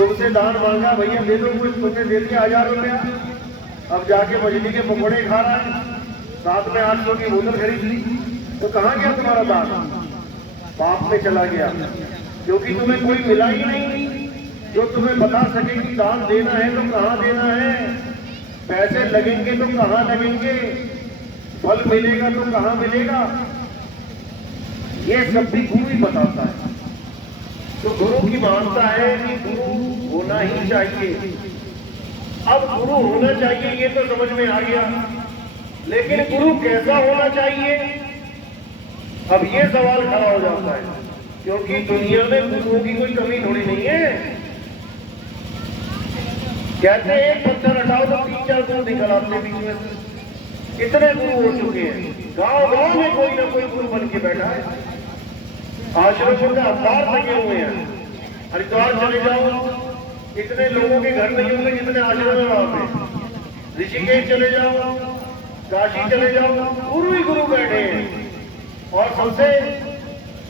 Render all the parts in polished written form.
तुमसे दान मांगा, भैया दे दो कुछ, तुमने दे दिया 1000 रुपया। अब जाके मछली के पकौड़े खा रहा है, साथ में 800 की बोतल खरीद ली, तो कहाँ गया तुम्हारा दान? पाप में चला गया, क्योंकि तुम्हें कोई मिला ही नहीं जो तुम्हें बता सके कि दान देना है तो कहाँ देना है, पैसे लगेंगे तो कहाँ लगेंगे, फल मिलेगा तो कहाँ मिलेगा। ये सब भी गुरु ही बताता है। तो गुरु की मानता है कि गुरु होना ही चाहिए। अब गुरु होना चाहिए ये तो समझ में आ गया, लेकिन गुरु कैसा होना चाहिए, अब ये सवाल खड़ा हो जाता है, क्योंकि दुनिया में गुरुओं की कोई कमी थोड़ी नहीं है। कहते हैं एक पत्थर हटाओ तो 3-4 गुरु निकल आते बीच में। कितने गुरु हो चुके हैं, गांव गांव में कोई ना कोई गुरु बन के बैठा है। आश्रमों का अवतार लगे हुए हैं। हरिद्वार चले जाओ, इतने लोगों के घर नहीं होंगे जितने आश्रम है वहां पे। ऋषिकेश चले जाओ, काशी चले जाओ, गुरु ही गुरु बैठे हैं। और सबसे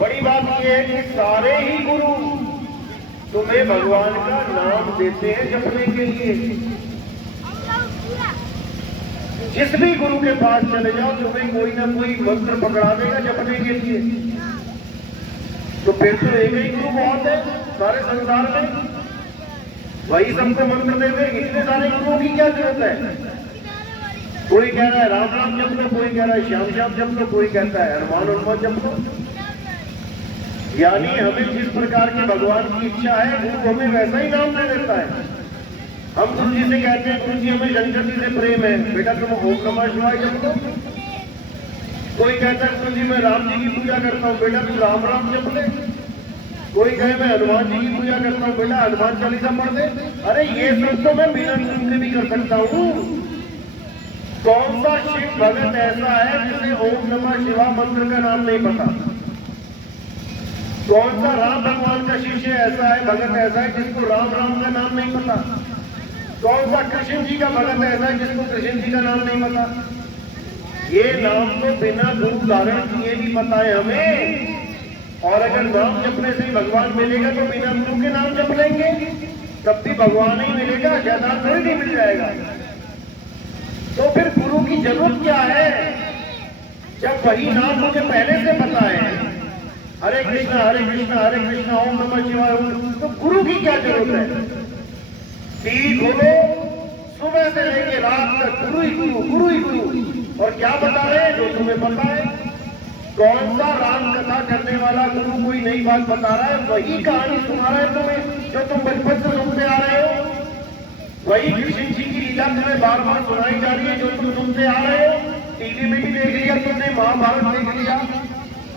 बड़ी बात यह है कि सारे ही गुरु तुम्हें भगवान का नाम देते हैं जपने के लिए। जिस भी गुरु के पास चले जाओ तुम्हें कोई ना कोई मंत्र पकड़ा देगा जपने के लिए। तो फिर तो एक ही गुरु बहुत है सारे संसार में, वही सबको मंत्र देते। इतने सारे गुरुओं की क्या जरूरत है? कोई कह रहा है राम राम जप लो, कोई कह रहा है श्याम श्याम जप लो, कोई कहता है हनुमान जप लो। यानी हमें जिस प्रकार के भगवान की इच्छा है गुरु हमें वैसा ही नाम दे देता है। हम गुरु जी से कहते हैं गुरु जी हमें शंकर जी से प्रेम है, बेटा तुम ओम नमः शिवाय जप लो। कोई कहता है गुरु जी मैं राम जी की पूजा करता हूँ, बेटा तू राम राम जप ले। कोई कहे मैं हनुमान जी की पूजा करता हूँ, बेटा हनुमान चालीसा पढ़ दे। अरे ये सब तो मैं बिना सुन के भी कर सकता हूँ। कौन सा शिव भगत ऐसा है जिसे ओम नमः शिवाय मंत्र का नाम नहीं पता? कौन सा राम भगवान का शिष्य ऐसा है, भगत ऐसा है जिसको राम राम का नाम नहीं पता? कौन सा कृष्ण जी का भगत ऐसा है जिसको कृष्ण जी का नाम नहीं पता? ये नाम तो बिना गुरु धारण किए भी पता है हमें। और अगर नाम जपने से ही भगवान मिलेगा तो बिना गुरु के नाम जप लेंगे तब भी भगवान ही मिलेगा, शैतान थोड़ी नहीं मिल जाएगा। तो फिर गुरु की जरूरत क्या है जब वही नाम मुझे पहले से पता है? हरे कृष्णा हरे कृष्णा ओम नमः शिवाय। तो गुरु की क्या जरूरत है? टीवी खोलो, सुबह से लेके रात तक गुरु ही गुरु, गुरु ही गुरु। और क्या बता रहे हैं जो तुम्हें पता है? कौन सा राम कथा करने वाला गुरु कोई नई बात बता रहा है? वही कहानी सुना रहा है तुम्हें जो तुम बचपन से सुनते आ रहे हो। वही कृष्ण जी की लीला तुम्हें बार बार सुनाई जा रही है जो तुम सुनते आ रहे हो। टीवी में भी देख लिया तुमने, महाभारत देख लिया,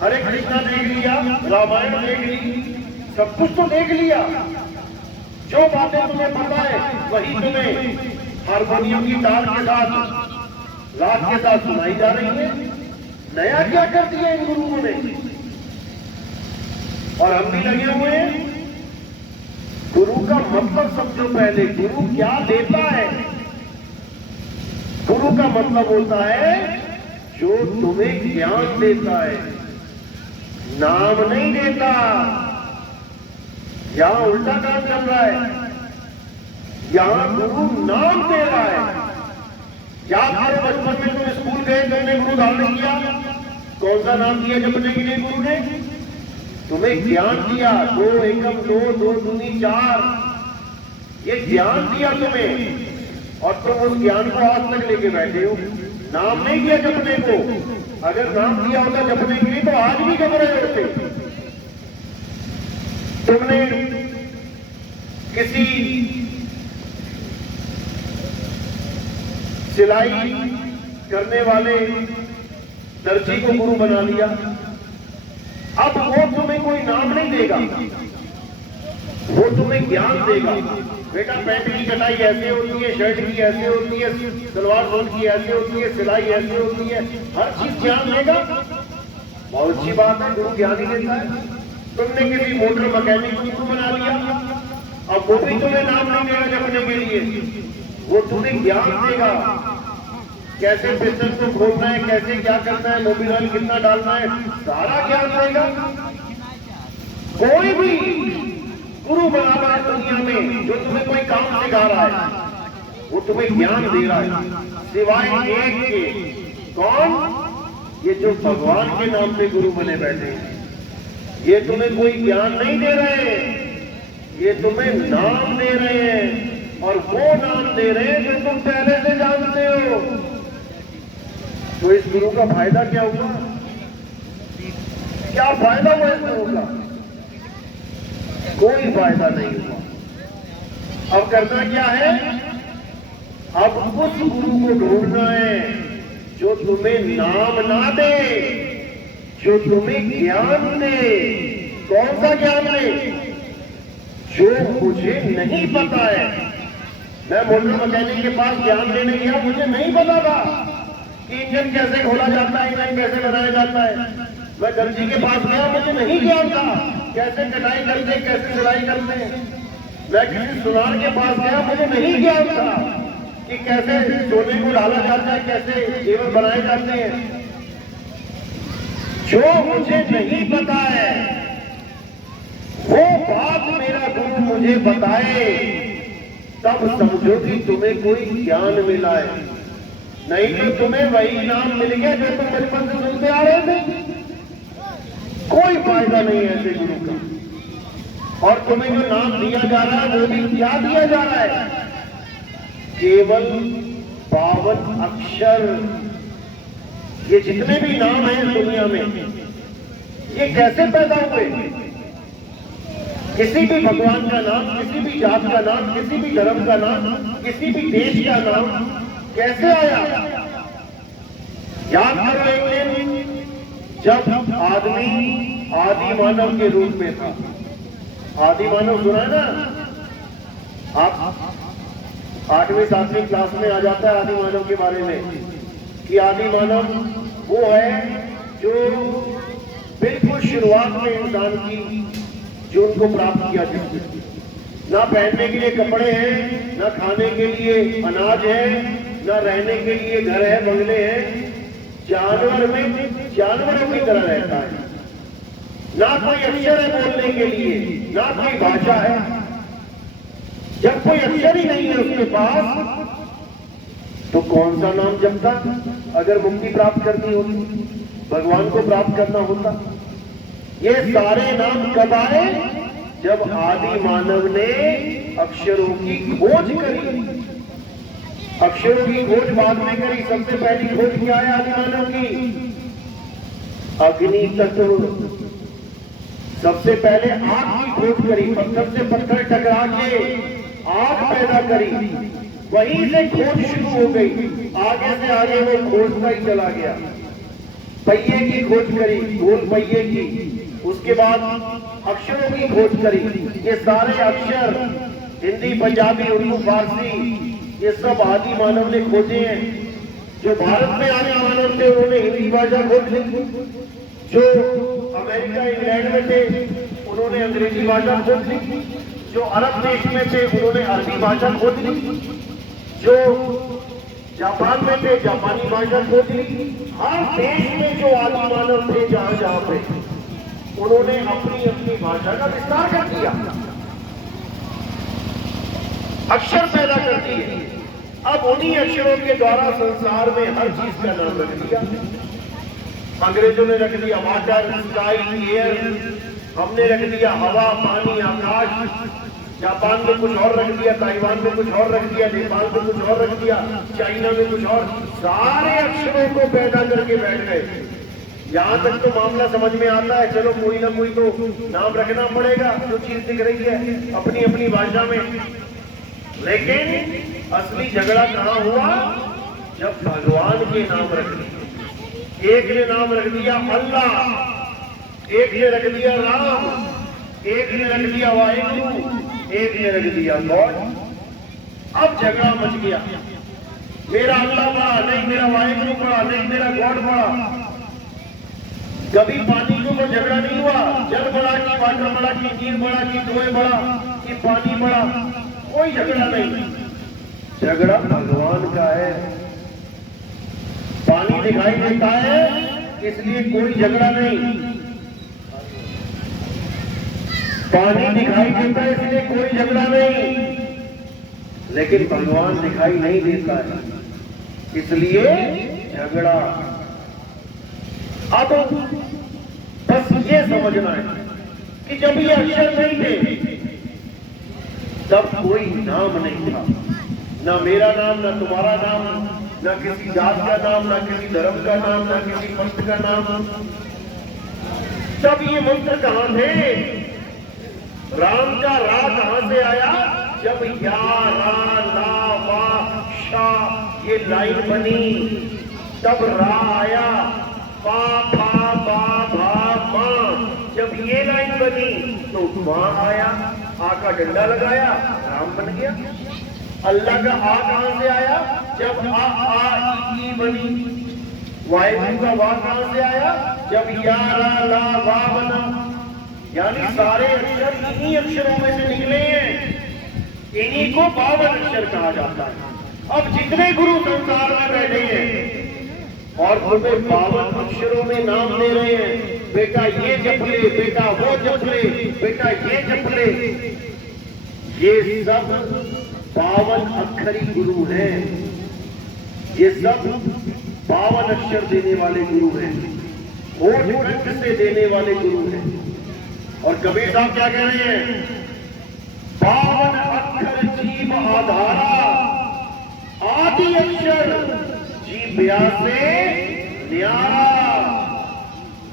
हरे कृष्णा देख लिया, रामायण देख ली, सब कुछ तो देख लिया। जो बातें तुम्हें पता है वही तुम्हें हारमोनियम की तार के साथ राग के साथ सुनाई जा रही है। नया क्या कर दिया इन गुरुओं ने? और हम भी लगे हुए हैं। गुरु का मतलब समझो पहले, गुरु क्या देता है? गुरु का मतलब होता है जो तुम्हें ज्ञान देता है, नाम नहीं देता। यहां उल्टा काम चल रहा है। यहां गुरु नाम दे रहा है। याद करो बचपन में तुम स्कूल गए, तुमने गुरु धारण किया, कौन सा नाम दिया जपने के लिए? गुरु ने तुम्हें ज्ञान दिया। 2 एकम 2, 2 दूनी 4, ये ज्ञान दिया तुम्हें और तुम उस ज्ञान को आज तक लेके बैठे हो। नाम नहीं दिया जपने को। अगर नाम दिया होता जपने के लिए तो आज भी जप रहे होते। तुमने किसी सिलाई करने वाले दर्जी को गुरु बना लिया। अब वो तुम्हें कोई नाम नहीं देगा, वो तुम्हें ज्ञान देगा। बेटा पैंट की कटाई ऐसे होती है, शर्ट की ऐसे होती है, सलवार सूट की ऐसे होती है, सिलाई ऐसे होती है, हर चीज ज्ञान देगा। बहुत अच्छी बात है, गुरु ज्ञान ही देता है। तुमने किसी मोटर मैकेनिक को गुरु बना लिया, अब वो भी तुम्हें नाम नहीं देगा जपने के लिए, वो तुम्हें ज्ञान देगा। कैसे पिस्टन को खोलना है, कैसे क्या करना है, मोबिल ऑयल कितना डालना है, सारा ज्ञान देगा। कोई भी गुरु बना रहा है दुनिया में जो तुम्हें कोई काम सिखा रहा है, वो तुम्हें ज्ञान दे रहा है, सिवाय एक के। कौन? ये जो भगवान के नाम पे गुरु बने बैठे हैं। ये तुम्हें कोई ज्ञान नहीं दे रहे, ये तुम्हें नाम दे रहे हैं, और वो नाम दे रहे हैं जो तुम पहले से जानते हो। तो इस गुरु का फायदा क्या हुआ? क्या फायदा हुआ इस गुरु का? कोई फायदा नहीं हुआ। अब करना क्या है? अब उस गुरु को ढूंढना है जो तुम्हें नाम ना दे, जो तुम्हें ज्ञान दे। कौन सा ज्ञान दे? जो मुझे नहीं पता है। मैं मोटर मैकेनिक के पास ज्ञान देने गया, मुझे नहीं पता था कि इंजन कैसे खोला जाता है, इंजन कैसे बनाया जाता है। मैं दर्जी के पास गया, मुझे नहीं ज्ञान था कैसे कटाई करते, कैसे सिलाई करते हैं। मैं किसी सुनार के पास गया, मुझे नहीं ज्ञान था कि कैसे सोने को डाला जाता है, कैसे जेवर बनाए जाते हैं। जो मुझे नहीं पता है वो बात मेरा गुरु मुझे बताए, तब समझो कि तुम्हें कोई ज्ञान मिला है। नहीं तो तुम्हें वही नाम मिल गया जो तुम बचपन से सुनते आ रहे थे। कोई फायदा नहीं है ऐसे गुरु का। और तुम्हें जो नाम दिया जा रहा है वो भी क्या दिया जा रहा है? केवल 52 अक्षर। ये जितने भी नाम हैं दुनिया में, ये कैसे पैदा हुए? किसी भी भगवान का नाम, किसी भी जात का नाम, किसी भी धर्म का नाम, किसी भी देश का नाम कैसे आया? याद करो एक दिन जब आदमी आदि मानव के रूप में था। आदि मानव सुना है ना? आप 8वीं 7वीं क्लास में आ जाता है आदि मानव के बारे में, कि आदि मानव वो है जो बिल्कुल शुरुआत में इंसान की जो उनको प्राप्त किया, जिसने ना पहनने के लिए कपड़े हैं, ना खाने के लिए अनाज है, ना रहने के लिए घर है, बंगले हैं। जानवर में जानवरों की तरह रहता है। ना कोई अक्षर है बोलने के लिए, ना कोई भाषा है। जब कोई अक्षर ही नहीं है उसके पास, तो कौन सा नाम जपता? अगर मुक्ति प्राप्त करनी होती, भगवान को प्राप्त करना होता। ये सारे नाम कब आए? जब आदि मानव ने अक्षरों की खोज करी। अक्षरों की खोज बाद में करी। सबसे पहली खोज क्या है आदि मानव की? अग्नि तत्व। सबसे पहले आग की खोज करी। पत्थर से पत्थर टकरा के आग पैदा करी। वहीं से खोज शुरू हो गई। आगे से आगे वो खोजता ही चला गया। पहिए की खोज करी, गोल पहिए की। उसके बाद अक्षरों की खोज करी। ये सारे अक्षर हिंदी, पंजाबी, उर्दू, फारसी, ये सब आदि मानव ने खोजे हैं। जो भारत में आदि मानव थे उन्होंने हिंदी भाषा खोज ली। जो अमेरिका, इंग्लैंड में थे उन्होंने अंग्रेजी भाषा खोज ली। जो अरब देश में थे उन्होंने अरबी भाषा खोज ली। जो जापान में थे जापानी भाषा खोज ली। हर देश में जो आदि मानव थे जहां जहां पे, उन्होंने अपनी अपनी भाषा का विस्तार कर दिया, अक्षर पैदा कर दिए। अब उन्हीं अक्षरों के द्वारा संसार में हर चीज का नाम रख दिया। अंग्रेजों ने रख दिया वाटर, स्काई, एयर। हमने रख दिया हवा, पानी, आकाश। जापान में कुछ और रख दिया, ताइवान में कुछ और रख दिया, नेपाल में कुछ और रख दिया, चाइना में कुछ और। सारे अक्षरों को पैदा करके बैठ गए। यहां तक तो मामला समझ में आता है, चलो कोई ना कोई तो नाम रखना पड़ेगा जो चीज दिख रही है अपनी अपनी भाषा में। लेकिन असली झगड़ा कहां हुआ? जब भगवान के नाम रख दिए। एक ने नाम रख दिया अल्लाह, एक ने रख दिया राम, एक ने रख दिया वाहिगुरु, एक ने रख दिया गॉड। अब झगड़ा मच गया। मेरा अल्लाह बड़ा नहीं, मेरा वाहिगुरु बड़ा नहीं, मेरा गॉड बड़ा। कभी पानी को तो झगड़ा नहीं हुआ, जल बड़ा कि वाटर बड़ा कि नीर बड़ा कि धुएं बड़ा कि पानी बड़ा, कोई झगड़ा नहीं। झगड़ा भगवान का है। पानी दिखाई देता है इसलिए कोई झगड़ा नहीं, पानी दिखाई देता है इसलिए कोई झगड़ा नहीं। लेकिन भगवान दिखाई नहीं देता है, इसलिए झगड़ा। अब बस ये समझना है कि जब ये अक्षर नहीं थे तब कोई नाम नहीं था, ना मेरा नाम, ना तुम्हारा नाम, ना किसी जात का नाम, ना किसी धर्म का नाम, ना किसी पंथ का नाम। तब ये मंत्र कहां थे? राम का रा कहां से आया? जब या रा ला वा शा ये लाइन बनी तब रा आया, पा फा बा भा मा। जब ये लाइन बनी तो मां आया, आ का डंडा लगाया, राम बन गया। अल्लाह का आ कहां से आया? जब आ ई बनी। वाहिगुरु का वाह कहां से आया? जब या रा ला वा बना। यानी सारे अक्षर इन्हीं अक्षरों में से निकले हैं, इन्हीं को 52 अक्षर कहा जाता है। अब जितने गुरु संसार में बैठे हैं और तुम्हें 52 अक्षरों में नाम दे रहे हैं, बेटा ये जप ले, बेटा वो जप ले, बेटा ये जप ले, ये सब 52 अक्षरी गुरु हैं। ये सब 52 अक्षर देने वाले गुरु हैं, होठ कंठ से देने वाले गुरु हैं। और कबीर साहब क्या कह रहे हैं? 52 अक्षर जीव आधारा, आदि अक्षर जीव व्यासे न्यारा।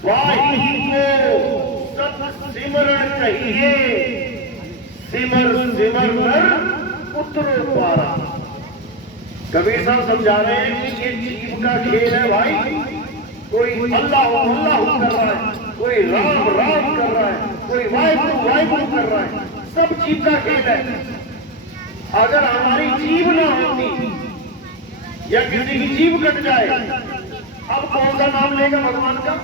वाही को सत सिमरण कहिए, सिमर सिमर कर उतरो पारा। कबीर साहब समझा रहे हैं कि ये जीव का खेल है भाई। कोई अल्लाह कर रहा है, कोई राम राम कर रहा है, कोई वाहिगुरु वाहिगुरु कर रहा है, सब जीव का खेल है। अगर हमारी जीव ना होती या किसी की जीव कट जाए, अब कौन सा नाम लेगा भगवान का?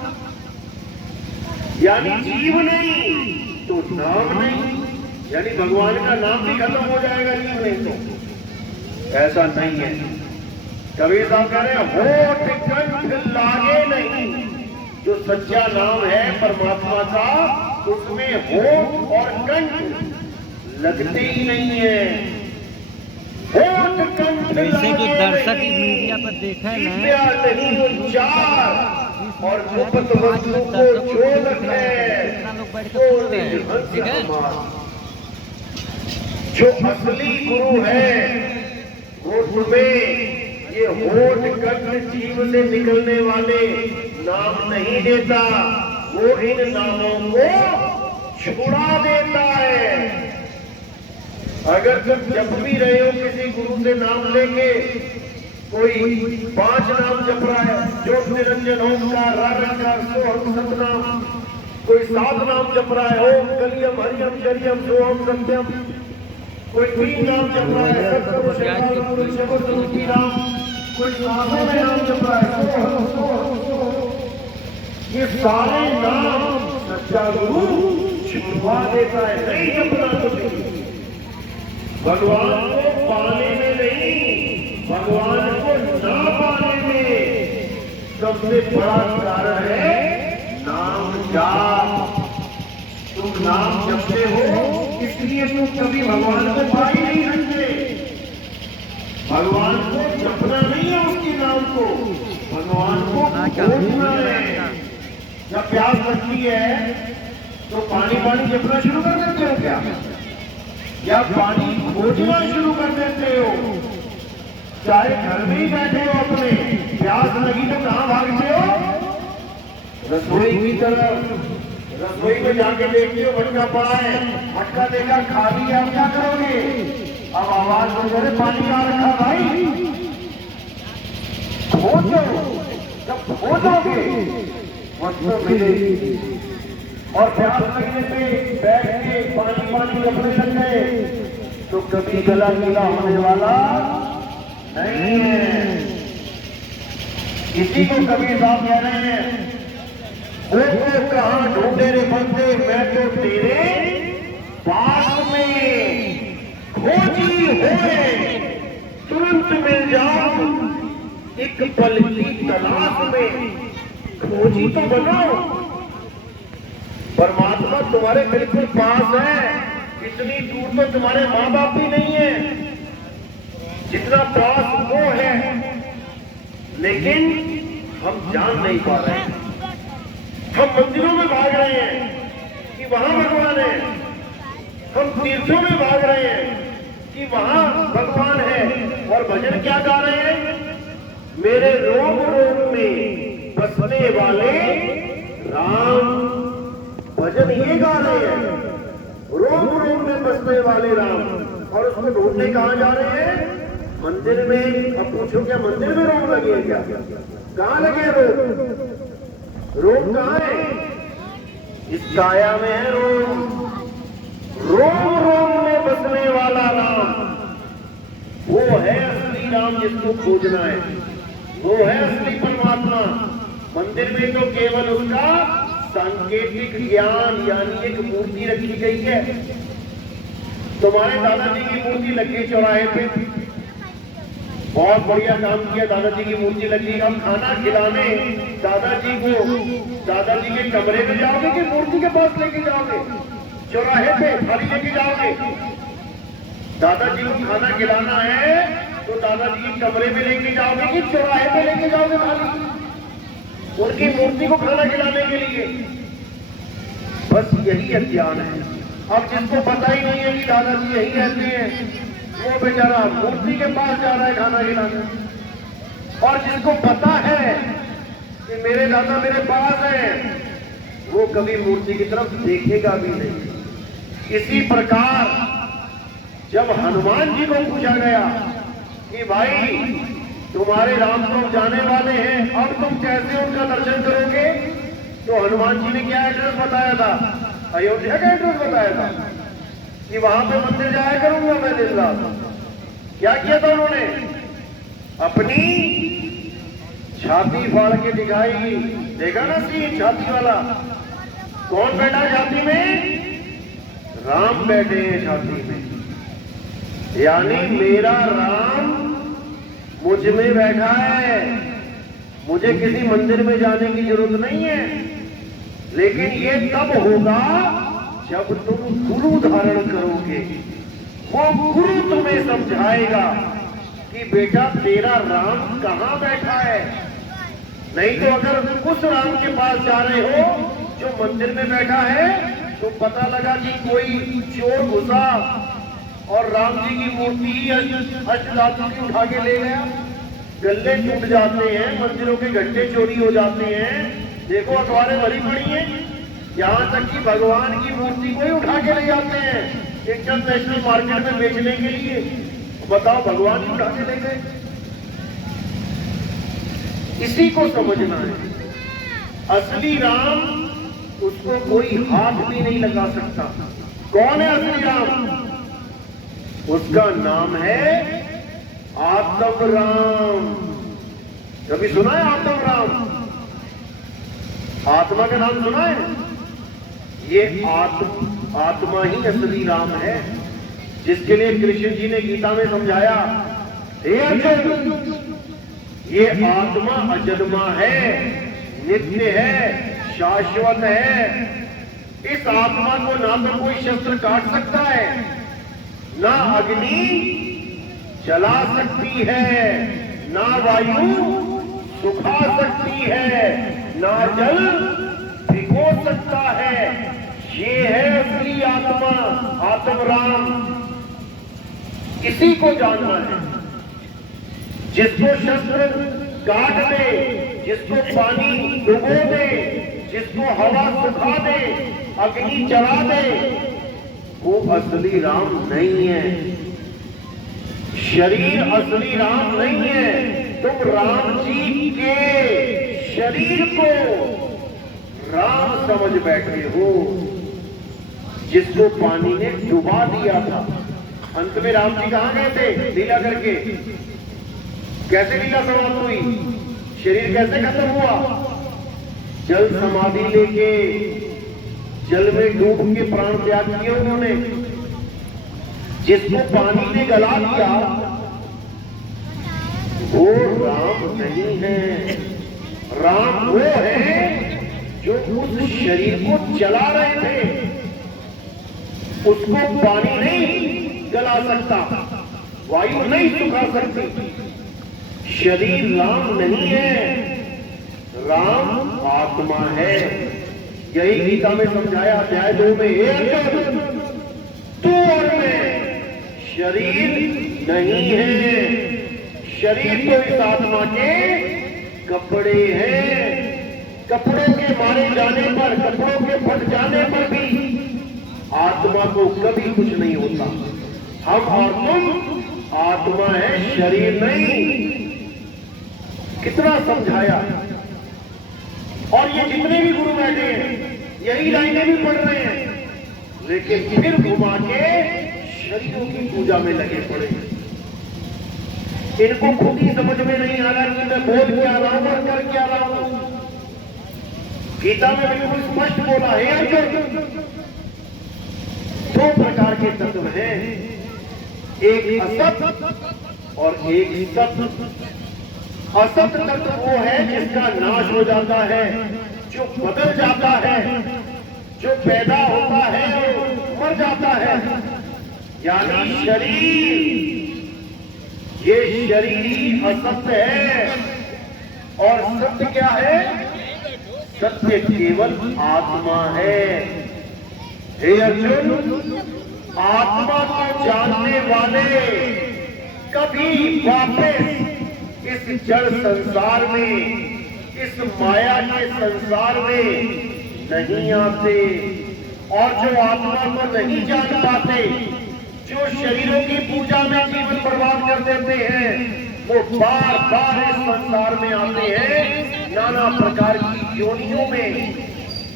यानी जीव नहीं तो नाम नहीं, यानी भगवान का नाम भी खत्म हो जाएगा जीव नहीं तो। ऐसा नहीं है। कबीर साहब कह रहे हैं होठ कंठ लागे नहीं। जो सच्चा नाम है परमात्मा का, उसमें होठ और कंठ लगते ही नहीं है। होठ कंठ वैसे जो दर्शक मीडिया पर देखा है ना, नहीं उच्चार और गुप्त वस्तु को जो है जो असली गुरु है वो तुम्हें ये होठ कंठ जीव से निकलने वाले नाम नहीं देता, वो इन नामों को छुड़ा देता है। अगर तुम जप भी रहे हो किसी गुरु से नाम लेके, कोई 5 नाम जप रहा है, ज्योत निरंजन ओंकार रारंकार सोहम सतनाम, कोई 7 नाम जप रहा है, ओम कलियम हरियम शरियम सोहम सत्यम, कोई 3 नाम जप रहा है, सतगुरु शिवागुरु शिवगुरु राम, कोई 7 में नाम जप रहा है। ये सारे नाम सच्चा गुरु छुपा देता है, नहीं जपना तुम्हें। भगवान को पाने में नहीं, भगवान को ना पाने में सबसे बड़ा कारण है नाम जाप। तुम नाम जपते हो इसलिए तुम कभी भगवान को पा ही नहीं सकते। भगवान को जपना नहीं है उसके नाम को, भगवान को खोजना है। जब प्यास लगती है तो पानी पानी जपना शुरू कर देते हो क्या? या पानी खोजना शुरू कर देते हो? चाहे घर में ही बैठे हो अपने, प्यास लगी तो कहां भागते हो? रसोई की तरफ। रसोई में जाके देखते हो मटका पड़ा है, मटका देखा खाली है, अब क्या करोगे? अब आवाज वगैरह पानी का रखा भाई, खोजो। जब खोजोगे वस्तु मिलेगी। और प्यास लगने पे बैठ के पानी पानी जपने लग गए तो कभी गला गीला होने वाला नहीं है। इसी को कबीर साहब कह रहे हैं, वो कहां ढूंढे रे बंदे, मैं तो तेरे पास में खोजी होए, तुरंत मिल जाओ एक पल की तलाश में। खोजी तो बनाओ, परमात्मा तुम्हारे बिल्कुल पास है। इतनी दूर तो तुम्हारे माँ बाप भी नहीं है, इतना पास वो है, लेकिन हम जान नहीं पा रहे हैं। हम मंदिरों में भाग रहे हैं कि वहां भगवान है, हम तीर्थों में भाग रहे हैं कि वहां भगवान है, और भजन क्या गा रहे हैं? मेरे रोम रोम में बसने वाले राम, भजन ये गा रहे हैं, रोम रोम में बसने वाले राम। और उसको ढूंढने कहां जा रहे हैं? मंदिर में। अब पूछो क्या मंदिर में रोम लगे हैं क्या? कहां लगे रोम? रोम कहां है? इस काया में है रोम। रोम रोम में बसने वाला राम, वो है असली राम जिसको खोजना है, वो है असली परमात्मा। मंदिर में तो केवल उसका सांकेतिक ज्ञान यानी एक मूर्ति रखी गई है। तुम्हारे दादाजी की मूर्ति लगी चौराहे पे, बहुत बढ़िया काम किया, दादाजी की मूर्ति लगी। अब खाना खिलाने दादाजी को दादाजी के कमरे में जाओगे कि मूर्ति के पास लेके जाओगे? चौराहे पे थाली लेके जाओगे? दादाजी को खाना खिलाना है तो दादाजी के कमरे में लेके जाओगे कि चौराहे पे लेके जाओगे थाली? उनकी मूर्ति को खाना खिलाने के लिए। बस यही अज्ञान है। अब जिसको पता ही नहीं है कि दादाजी यही रहते हैं, वो बेचारा मूर्ति के पास जा रहा है खाना खिलाने। और जिसको पता है कि मेरे दादा मेरे पास है, वो कभी मूर्ति की तरफ देखेगा भी नहीं। इसी प्रकार जब हनुमान जी को पूछा गया कि भाई तुम्हारे राम तो जाने वाले हैं, अब तुम कैसे उनका दर्शन करोगे? तो हनुमान जी ने क्या एड्रेस बताया था? अयोध्या का एड्रेस बताया था कि वहां पे मंदिर जाया करूंगा मैं दिन रात। क्या किया था उन्होंने? अपनी छाती फाड़ के दिखाई। देखा ना सीन छाती वाला? कौन बैठा छाती में? राम बैठे हैं छाती में। यानी मेरा राम मुझ में बैठा है, मुझे किसी मंदिर में जाने की जरूरत नहीं है। लेकिन ये तब होगा जब तुम गुरु धारण करोगे। वो गुरु तुम्हें समझाएगा कि बेटा तेरा राम कहां बैठा है। नहीं तो अगर उस राम के पास जा रहे हो जो मंदिर में बैठा है, तो पता लगा कि कोई चोर घुसा और राम जी की मूर्ति ही अष्टधातु की उठा के ले गया। गल्ले टूट जाते हैं, मंदिरों के घंटे चोरी हो जाते हैं। देखो अखबारें भरी पड़ी हैं, यहाँ तक कि भगवान की मूर्ति को ही उठा के ले जाते हैं इंटरनेशनल मार्केट में बेचने के लिए। बताओ, भगवान ही उठा के ले गए। इसी को समझना है। असली राम, उसको कोई हाथ भी नहीं लगा सकता। कौन है असली राम? उसका नाम है आत्म राम। कभी सुना है आत्म राम? आत्मा का नाम सुना है? ये आत्मा ही असली राम है, जिसके लिए कृष्ण जी ने गीता में समझाया, हे अर्जुन, ये आत्मा अजन्मा है, नित्य है, शाश्वत है। इस आत्मा को ना तो कोई शस्त्र काट सकता है, ना अग्नि जला सकती है, ना वायु सुखा सकती है, ना जल भिगो सकता है। ये है असली आत्मा, आत्म राम। इसी को जानना है। जिसको शस्त्र काट दे, जिसको पानी डुबो दे, जिसको हवा सुखा दे, अग्नि जला दे, वो असली राम नहीं है। शरीर असली राम नहीं है। तुम राम जी के शरीर को राम समझ बैठे हो, जिसको पानी ने डुबा दिया था। अंत में राम जी कहां गए थे लीला करके? कैसे लीला समाप्त हुई? शरीर कैसे खत्म हुआ? जल समाधि लेके जल में डूब के प्राण त्याग किए उन्होंने। जिसको पानी ने गला दिया वो राम नहीं है। राम वो है जो उस शरीर को जला रहे थे। उसको पानी नहीं गला सकता। वायु नहीं सुखा सकती। शरीर राम नहीं है, राम आत्मा है। यही गीता में समझाया अध्याय 2 में, हे अर्जुन तू और मैं शरीर नहीं है। शरीर तो इस आत्मा के कपड़े हैं। कपड़ों के मारे जाने पर, कपड़ों के फट जाने पर भी आत्मा को कभी कुछ नहीं होता। हम और तुम आत्मा है, शरीर नहीं। कितना समझाया। और ये जितने भी गुरु बैठे हैं यही लाइनें भी पढ़ रहे हैं, लेकिन फिर घुमा के शरीरों की पूजा में लगे पड़े। इनको खुद ही समझ में नहीं आ रहा कि मैं बोल क्या रहा हूं और कर क्या रहा हूं। गीता में बिल्कुल स्पष्ट बोला है अर्जुन, 2 प्रकार के तत्व हैं, एक असत और एक सत। असत तत्व वो है जिसका नाश हो जाता है, जो बदल जाता है, जो पैदा होता है और मर जाता है, यानी शरीर। ये शरीर असत्य है। और सत्य क्या है? सत्य केवल आत्मा है। हे अर्जुन, आत्मा को जानने वाले कभी वापस इस जड़ संसार में, इस माया के संसार में नहीं आते। और जो आत्मा को नहीं जान पाते, जो शरीरों की पूजा में जीवन बर्बाद कर देते हैं, वो बार बार इस संसार में आते हैं। नाना प्रकार की योनियों में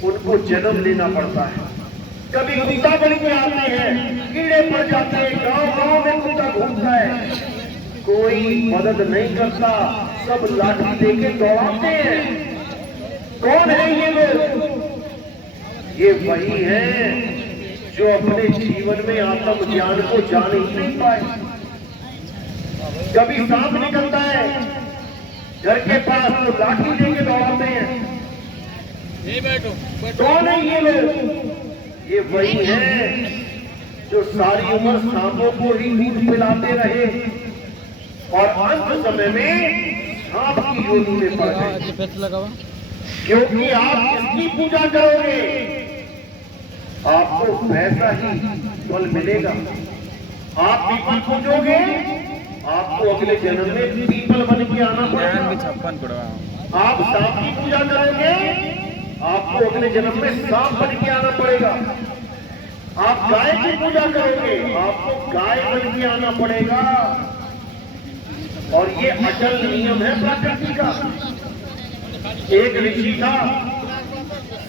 उनको जन्म लेना पड़ता है। कभी कुत्ता बन के आते हैं, कीड़े पड़ जाते हैं, गांव गांव में कुत्ता घूमता है, कोई मदद नहीं करता, सब लाठी देके दौड़ाते हैं। कौन है ये लोग? ये वही है जो अपने जीवन में आत्म ज्ञान को जान ही नहीं पाए। कभी सांप निकलता है घर के पास तो लाठी लेके दौड़ाते हैं। कौन है ये लोग? ये वही है जो सारी उम्र सांपों को ही दूध पिलाते रहे और अंत समय में सांप की योनि में पड़ गए। क्योंकि आप इसकी पूजा करोगे, आपको वैसा ही फल मिलेगा। आप पीपल पूजोगे, आपको अगले जन्म में पीपल बन के आना पड़ेगा। आप सांप की पूजा करोगे, आपको अगले जन्म में सांप बन के आना पड़ेगा। आप गाय की पूजा करोगे, आपको गाय बन के आना पड़ेगा। और ये अचल नियम है प्रकृति का। एक ऋषि था,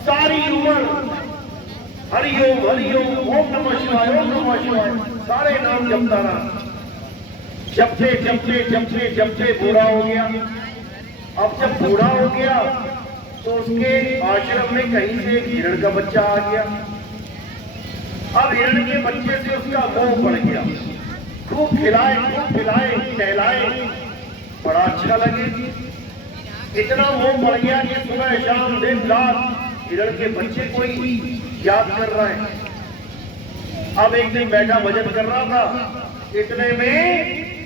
सारी उम्र हरिओम हरिओम, ओम नमः शिवाय, ओम नमः शिवाय सारे नाम जपता रहा। जपते जपते जपते जपते बूढ़ा हो गया। अब जब बूढ़ा हो गया तो उसके आश्रम में कहीं से एक हिरण का बच्चा आ गया। अब हिरण के बच्चे से उसका मोह बढ़ गया। खूब खिलाए, खूब पिलाए, टहलाए, बड़ा अच्छा लगे। इतना मोह बढ़ गया कि सुबह शाम दिन रात हिरण के बच्चे को ही याद कर रहा है। अब एक दिन बैठा भजन कर रहा था, इतने में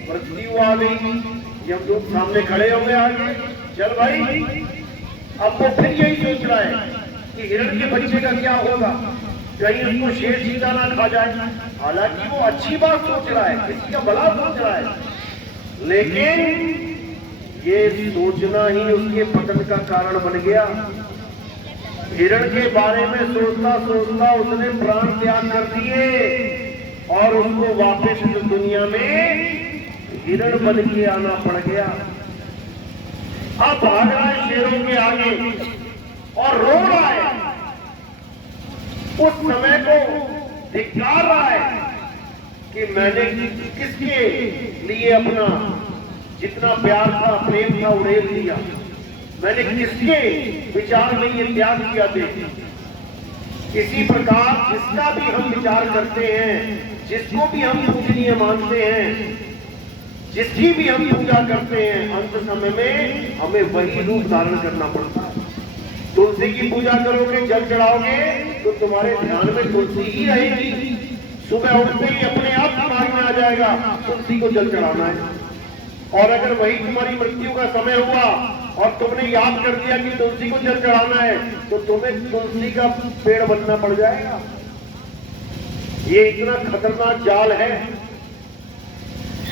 मृत्यु आ गई। यमदूत सामने खड़े हो गए आगे, चल भाई। अब वो फिर यही सोच रहा है कि हिरण के बच्चे का क्या होगा, कहीं उसको शेर चीता ना खा जाए। हालांकि वो अच्छी बात सोच रहा है, किसी का भला सोच रहा है, लेकिन ये सोचना ही उसके पतन का कारण बन गया। हिरण के बारे में सोचता सोचता उसने प्राण त्याग कर दिए और उसको वापस इस दुनिया में हिरण बन के आना पड़ गया। अब भाग रहा है शेरों के आगे और रो रहा है। उस समय को धिक्कार रहा है कि मैंने किसके लिए अपना जितना प्यार था, प्रेम था, उड़ेल दिया। मैंने किसके विचार में ये त्याग किया थे। इसी प्रकार जिसका भी हम विचार करते हैं, जिसको भी हम पूजनीय मानते हैं, जिसकी भी हम पूजा करते हैं, अंत समय में हमें वही रूप धारण करना पड़ता है। तुलसी की पूजा करोगे, जल चढ़ाओगे तो तुम्हारे ध्यान में तुलसी ही रहेगी। सुबह उठते ही अपने आप दिमाग में आ जाएगा, तुलसी को जल चढ़ाना है। और अगर वही तुम्हारी मृत्यु का समय हुआ और तुमने याद कर दिया कि तुलसी को जल चढ़ाना है, तो तुम्हें तुलसी का पेड़ बनना पड़ जाएगा। ये इतना खतरनाक जाल है।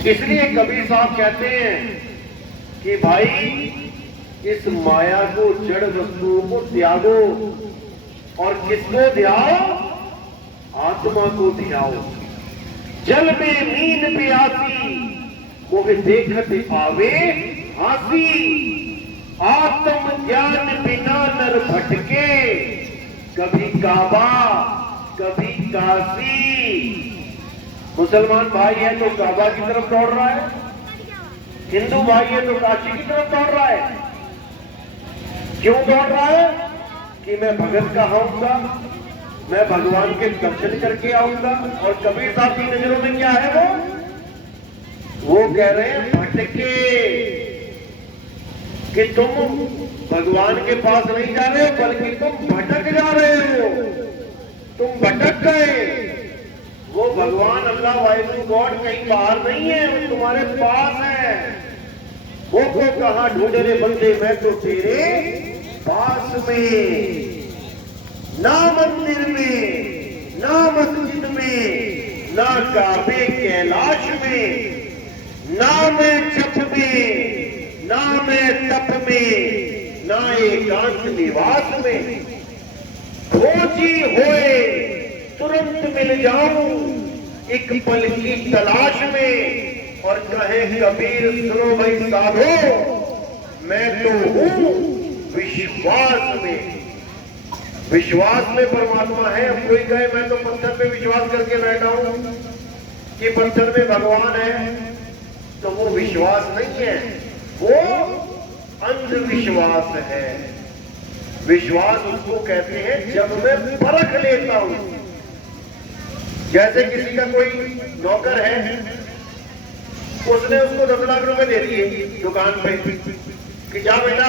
इसलिए कबीर साहब कहते हैं कि भाई इस माया को, जड़ वस्तुओं को त्यागो और किसको ध्याओ? आत्मा को ध्याओ। जल में मीन प्यासी, मोह देखत आवे हासी। आत्म ज्ञान बिना नर भटके, कभी काबा कभी काशी। मुसलमान भाई है तो काबा की तरफ दौड़ रहा है, हिंदू भाई है तो काशी की तरफ दौड़ रहा है। क्यों दौड़ रहा है? कि मैं भगत कहाऊंगा, मैं भगवान के दर्शन करके आऊंगा। और कबीर साहब की नजरों में क्या है? वो कह रहे हैं भटके, कि तुम भगवान के पास नहीं जा रहे हो, बल्कि तुम भटक जा रहे हो। तुम भटक गए। वो भगवान अल्लाह वाहिद गॉड कहीं बाहर नहीं है, वो तुम्हारे पास है। वो को कहा ढूंढ रे बंदे, मैं तो तेरे पास में। ना मंदिर में, ना मस्जिद में, ना काबे कैलाश में, ना मैं छत में, ना मैं तप में, ना एकांत निवास में। खोजी होए तुरंत मिल जाऊं एक पल की तलाश में। और कहे कबीर सुनो भाई साधो, मैं तो हूं विश्वास में। विश्वास में परमात्मा है। अब कोई कहे मैं तो पत्थर पे विश्वास करके बैठा हूं कि पत्थर में भगवान है, तो वो विश्वास नहीं है, वो अंधविश्वास है। विश्वास उसको कहते हैं जब मैं परख लेता हूं। जैसे किसी का कोई नौकर है, उसने उसको 10 लाख रुपए दे दिए दुकान पे कि जा बेटा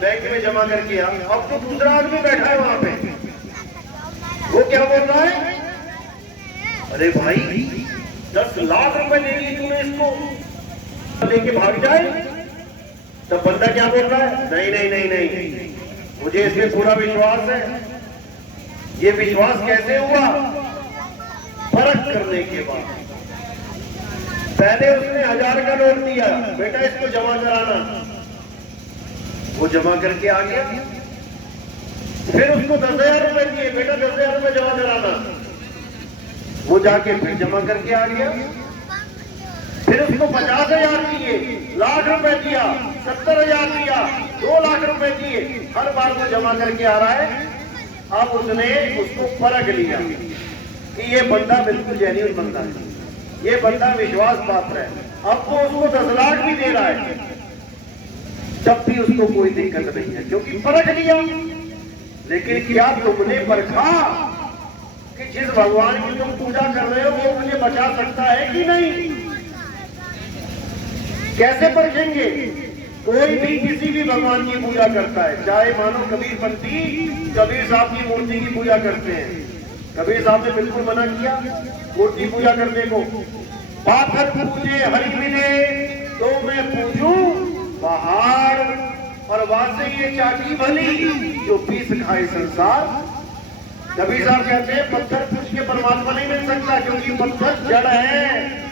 बैंक में जमा करके आ। अब तो दूसरा आदमी बैठा है वहां पे, वो क्या बोल रहा है? अरे भाई 10 लाख रुपए दे दिए तूने इसको, लेके भाग जाए। तब बंदा क्या बोल रहा है? नहीं नहीं नहीं नहीं, मुझे इसमें पूरा विश्वास है। ये विश्वास कैसे हुआ? फर्क करने के बाद। पहले उसने 1000 का नोट दिया, बेटा इसको जमा कराना, वो जमा करके आ गया। फिर उसको 10,000 रुपए दिए, बेटा 10,000 रुपए जमा कराना, वो जाके फिर जमा करके आ गया। फिर उसको 50,000 दिए, लाख रुपए दिया, 70,000 दिया, 2 लाख रुपए दिए, हर बार वो जमा करके आ रहा है। अब उसने उसको परख लिया कि ये बंदा बिल्कुल जेन्युइन बंदा है, ये बंदा विश्वास पात्र है। अब वो उसको 10 लाख भी दे रहा है, तब भी उसको कोई दिक्कत नहीं है, क्योंकि परख लिया। लेकिन क्या तुमने परखा कि जिस भगवान की तुम पूजा कर रहे हो वो मुझे बचा सकता है कि नहीं? कैसे परखेंगे? कोई भी किसी भी भगवान की पूजा करता है, चाहे मानो कबीरपंथी कबीर साहब की मूर्ति की पूजा करते हैं। कबीर साहब ने बिल्कुल मना किया मूर्ति पूजा करने को। पाथर पूजे हरि मिले तो मैं पूजूं पहाड़, और वासे ये चाटी भली जो पीस खाए संसार। कबीर साहब कहते हैं पत्थर पूछ के परमात्मा नहीं मिल सकता, क्योंकि पत्थर जड़ है।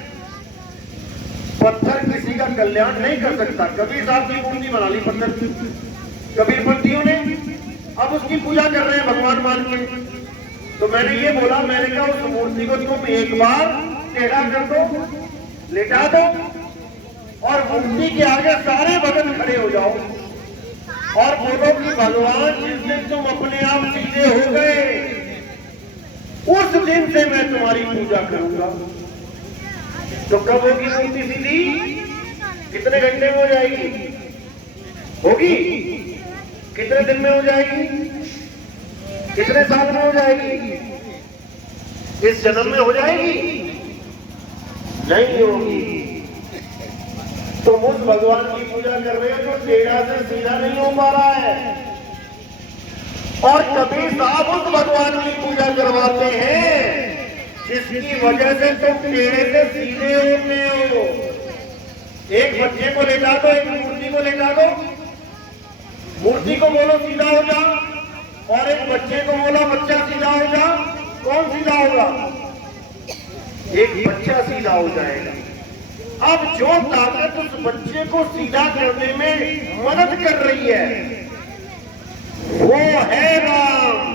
पत्थर किसी का कल्याण नहीं कर सकता। कबीर साहब की मूर्ति बना ली पत्थर की कबीरपंथियों ने, अब उसकी पूजा कर रहे हैं भगवान मान के। तो मैंने ये बोला, मैंने कहा उस मूर्ति को तुम एक बार टेढ़ा कर दो, लेटा दो, और मूर्ति के आगे सारे भगत खड़े हो जाओ और बोलो कि भगवान जिस दिन तुम अपने आप सीधे हो गए उस दिन से मैं तुम्हारी पूजा करूंगा। तो कब होगी मूर्ति सीधी? कितने घंटे में हो जाएगी? होगी? कितने दिन में हो जाएगी? कितने साल में हो जाएगी? इस जन्म में हो जाएगी? नहीं होगी। तो उस भगवान की पूजा कर रहे हो तो टेढ़ा से सीधा नहीं हो पा रहा है। और कबीर साहब उस भगवान की पूजा करवाते हैं जिसकी वजह से तुम टेढ़े से सीधे होते हो। एक बच्चे को लेटा दो, एक मूर्ति को लेटा दो, मूर्ति को बोलो सीधा हो जा, और एक बच्चे को बोलो बच्चा सीधा हो जा, कौन सीधा होगा? एक बच्चा सीधा हो जाएगा। अब जो ताकत उस बच्चे को सीधा करने में मदद कर रही है वो है राम,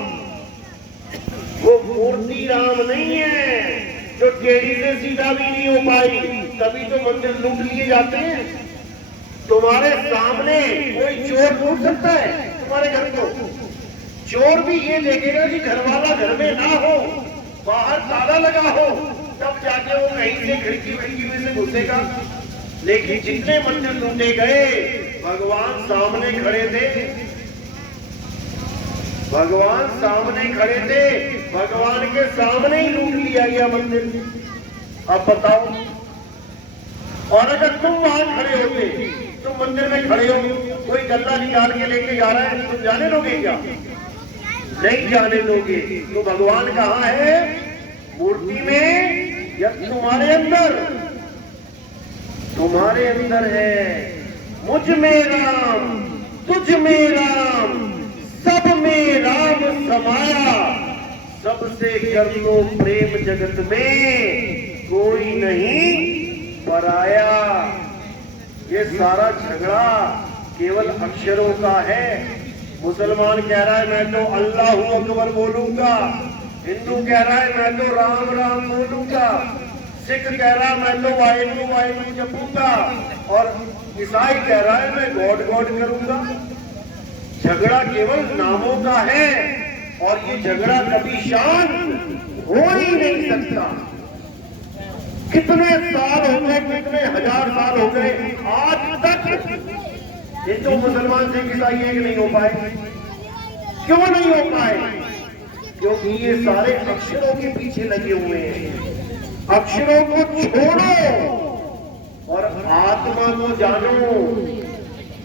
वो मूर्ति राम नहीं है जो टेढ़ी से सीधा भी नहीं हो पाई। तभी तो मंदिर लूट लिए जाते हैं। तुम्हारे सामने कोई चोर लूट सकता है तुम्हारे घर को? चोर भी ये देखेगा कि घर वाला घर में ना हो, बाहर ताला लगा हो, तब जाके वो कहीं से खिड़की में से घुसेगा। लेकिन जितने मंदिर लूटे गए भगवान सामने खड़े थे, भगवान सामने खड़े थे, भगवान के सामने ही लूट लिया गया मंदिर। अब बताओ, और अगर तुम वहां खड़े होते, तुम मंदिर में खड़े हो, कोई गल्ला निकाल के लेके जा रहा है, तुम जाने लोगे क्या? नहीं जाने लोगे। तो भगवान कहाँ है? मूर्ति में या तुम्हारे अंदर? तुम्हारे अंदर है। मुझ में राम, तुझ में राम, सब में राम समाया, सबसे कर लो प्रेम जगत में कोई नहीं पराया। ये सारा झगड़ा केवल अक्षरों का है। मुसलमान कह रहा है मैं तो अल्लाहू अकबर बोलूंगा, हिंदू कह रहा है मैं तो राम राम बोलूंगा, सिख कह रहा है मैं तो वाहिगुरु वाहिगुरु जपूंगा, और ईसाई कह रहा है मैं गॉड गॉड करूंगा। झगड़ा केवल नामों का है, और ये झगड़ा कभी शांत हो ही नहीं सकता। कितने साल हो गए, कितने हजार साल हो गए, आज तक हिंदू मुसलमान सिख ईसाई एक नहीं हो पाए। क्यों नहीं हो पाए? क्योंकि ये सारे अक्षरों के पीछे लगे हुए हैं। अक्षरों को छोड़ो और आत्मा को जानो,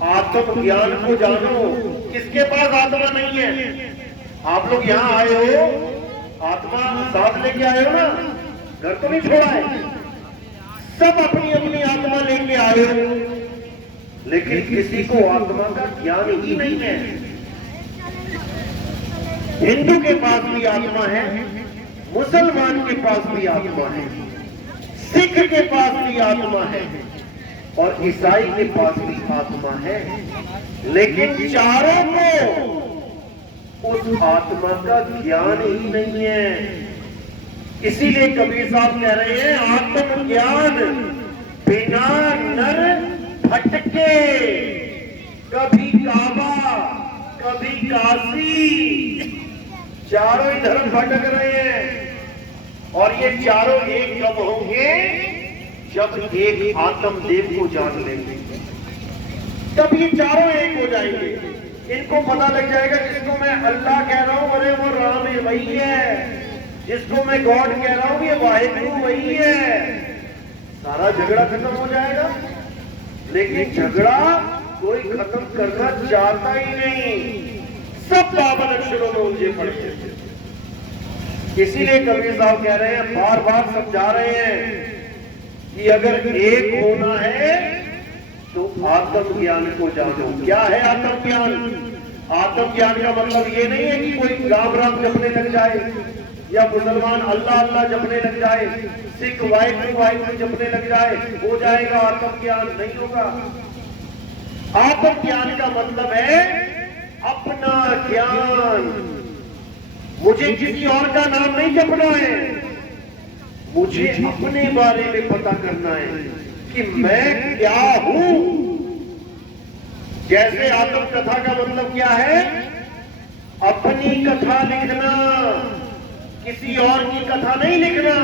आत्म ज्ञान को जानो। किसके पास आत्मा नहीं है? आप लोग यहाँ आए हो, आत्मा साथ लेके आए हो ना, घर तो नहीं छोड़ा है। सब अपनी अपनी आत्मा लेके आए हो, लेकिन किसी को आत्मा का ज्ञान ही नहीं है। हिंदू के पास भी आत्मा है, मुसलमान के पास भी आत्मा है, सिख के पास भी आत्मा है, और ईसाई के पास भी आत्मा है। लेकिन चारों को उस आत्मा का ज्ञान ही नहीं है। इसीलिए कबीर साहब कह रहे हैं आत्म ज्ञान बिना नर भटके, कभी काबा कभी काशी, चारों ही धर्म भटक रहे हैं। और ये चारों एक कब होंगे? जब एक आत्म देव को जान लेंगे, तब ये चारों एक हो जाएंगे। इनको पता लग जाएगा जिसको मैं अल्लाह कह रहा हूं अरे वो राम है वही है, जिसको मैं गॉड कह रहा हूं ये वाहिगुरु वही है। सारा झगड़ा खत्म हो जाएगा। लेकिन झगड़ा कोई खत्म करना चाहता ही नहीं, सब पावन अक्षरों में उलझे पड़े हैं। इसीलिए कबीर साहब कह रहे हैं, बार बार समझा रहे हैं कि अगर एक होना है तो आत्म ज्ञान को जानो। क्या है आत्म ज्ञान? आत्म ज्ञान का मतलब ये नहीं है कि कोई राम राम जपने लग जाए, या मुसलमान अल्लाह अल्लाह जपने लग जाए, सिख वाहिगुरु वाहिगुरु जपने लग जाए, हो जाएगा आत्म ज्ञान। नहीं होगा। आत्म ज्ञान का मतलब है अपना ज्ञान। मुझे किसी और का नाम नहीं जपना है, मुझे अपने बारे में पता करना है कि मैं क्या हूं। जैसे आत्म कथा का मतलब क्या है? अपनी कथा लिखना, किसी और की कथा नहीं लिखना।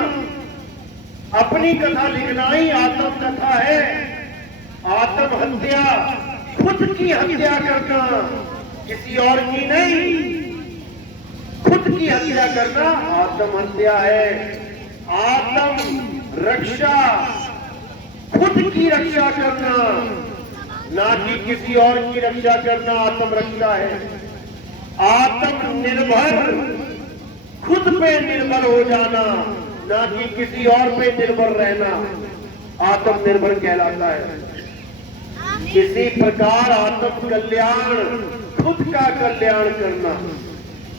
अपनी कथा लिखना ही आत्म कथा है। आत्म हत्या, खुद की हत्या करना, किसी और की नहीं। खुद की हत्या करना आत्म हत्या है। आत्म रक्षा, खुद की रक्षा करना, ना कि किसी और की रक्षा करना आत्म रक्षा है। आत्म निर्भर, खुद पे निर्भर हो जाना, ना कि किसी और पे निर्भर रहना आत्मनिर्भर कहलाता है। किसी प्रकार आत्म कल्याण, खुद का कल्याण करना,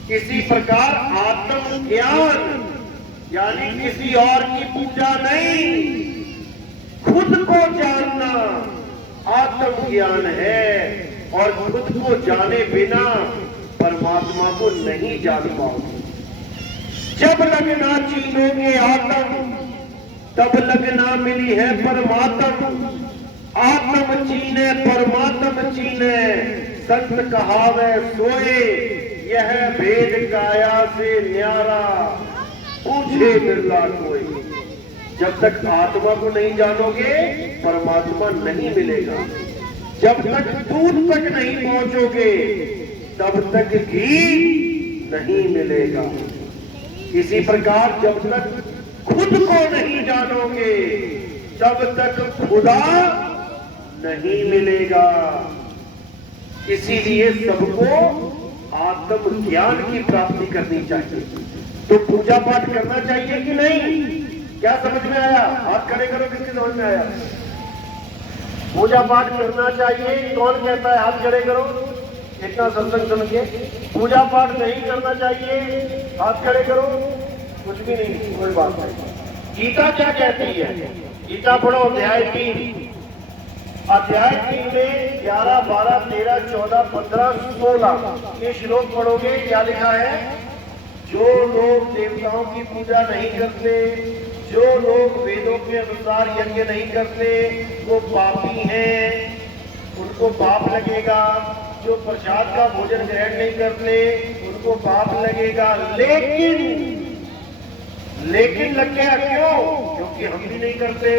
किसी प्रकार आत्म ज्ञान यानी किसी और की पूजा नहीं, खुद को जानना आत्म ज्ञान है। और खुद को जाने बिना परमात्मा को नहीं जान पाओगे। जब लगना चीनोगे आत्म, तब लगना मिली है परमात्म। आत्म चीने परमात्म चीने, संत कहावे सोए, यह भेद काया से न्यारा, पूछे बिरला कोई। जब तक आत्मा को नहीं जानोगे परमात्मा नहीं मिलेगा। जब तक दूध तक नहीं पहुंचोगे तब तक घी नहीं मिलेगा। इसी प्रकार जब तक खुद को नहीं जानोगे तब तक खुदा नहीं मिलेगा। इसीलिए सबको आत्म ज्ञान की प्राप्ति करनी चाहिए। तो पूजा पाठ करना चाहिए कि नहीं? क्या समझ में आया? हाथ खड़े करो, किसकी समझ में आया? पूजा पाठ करना चाहिए। कौन कहता है? हाथ खड़े करो। इतना सत्संग सुन के पूजा पाठ नहीं करना चाहिए, हाथ खड़े करो। कुछ भी नहीं, कोई बात नहीं। गीता क्या कहती है? गीता पढ़ो, अध्याय 3। अध्याय 3 में 11, 12, 13, 14, 15, 16 ये श्लोक पढ़ोगे। क्या लिखा है? जो लोग देवताओं की पूजा नहीं करते, जो लोग वेदों के अनुसार यज्ञ नहीं करते, वो पापी हैं, उनको पाप लगेगा। जो प्रसाद का भोजन ग्रहण नहीं करते उनको पाप लगेगा। लेकिन लग गया क्यों? क्योंकि हम भी नहीं करते,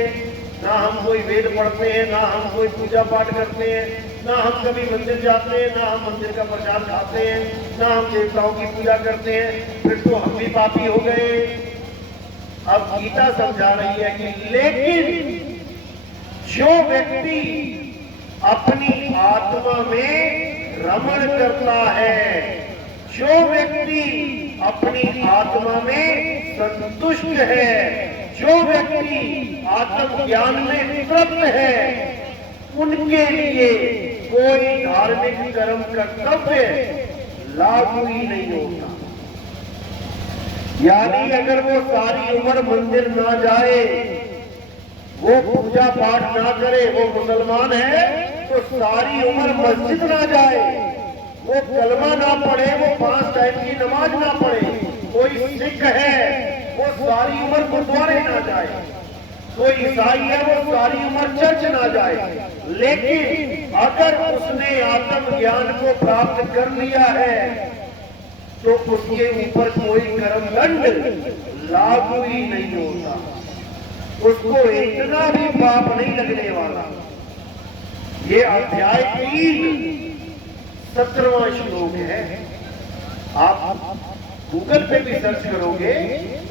ना हम कोई वेद पढ़ते हैं, ना हम कोई पूजा पाठ करते हैं, ना हम कभी मंदिर जाते हैं, ना हम मंदिर का प्रसाद खाते हैं, ना हम देवताओं की पूजा करते हैं, फिर तो हम भी पापी हो गए। अब गीता समझा रही है कि लेकिन जो व्यक्ति अपनी आत्मा में रमण करता है, जो व्यक्ति अपनी आत्मा में संतुष्ट है, जो व्यक्ति आत्म ज्ञान में तृप्त है, उनके लिए कोई धार्मिक कर्म कर्तव्य लागू ही नहीं होता। यानी अगर वो सारी उम्र मंदिर ना जाए, वो पूजा पाठ ना करे, वो मुसलमान है तो सारी उम्र मस्जिद ना जाए, वो कलमा ना पढ़े, वो 5 टाइम की नमाज ना पढ़े, कोई सिख है वो सारी उम्र गुरुद्वारे ना जाए, कोई ईसाई है वो सारी उम्र चर्च ना जाए, लेकिन अगर उसने आत्म ज्ञान को प्राप्त कर लिया है तो उसके ऊपर कोई कर्मदंड लागू ही नहीं होता, उसको इतना भी पाप नहीं लगने वाला। ये अध्याय 3 17वां श्लोक है। आप गूगल पे भी सर्च करोगे,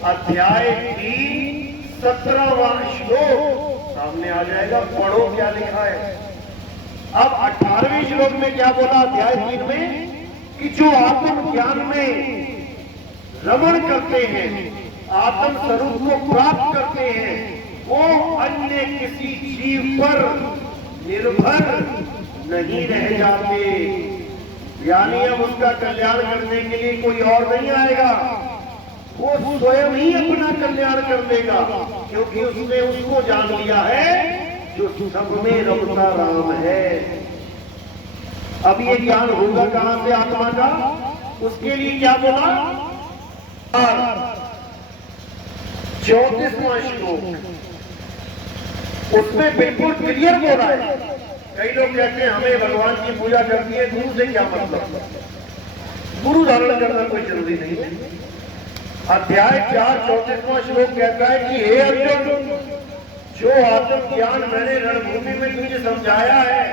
अध्याय 3 17वां श्लोक सामने आ जाएगा। पढ़ो क्या लिखा है। अब 18वें श्लोक में क्या बोला अध्याय 3 में? कि जो आत्म ज्ञान में रमण करते हैं, आत्म स्वरूप को प्राप्त करते हैं, वो अन्य किसी जीव पर निर्भर नहीं रह जाते। यानी अब उसका कल्याण करने के लिए कोई और नहीं आएगा, वो स्वयं ही अपना कल्याण कर देगा, क्योंकि उसने उसको जान लिया है जो सब में रमता राम है। अब ये ज्ञान होगा कहां से? आत्मा का। उसके लिए क्या बोला? 34वां श्लोक, उसमें बिल्कुल क्लियर बोला है। कई लोग कहते हैं हमें भगवान की पूजा करनी है, गुरु से क्या मतलब? गुरु धारण करना कोई जरूरी नहीं है। अध्याय 4 34वां श्लोक कहता है कि हे अर्जुन, जो आत्म ज्ञान मैंने रणभूमि में तुझे समझाया है,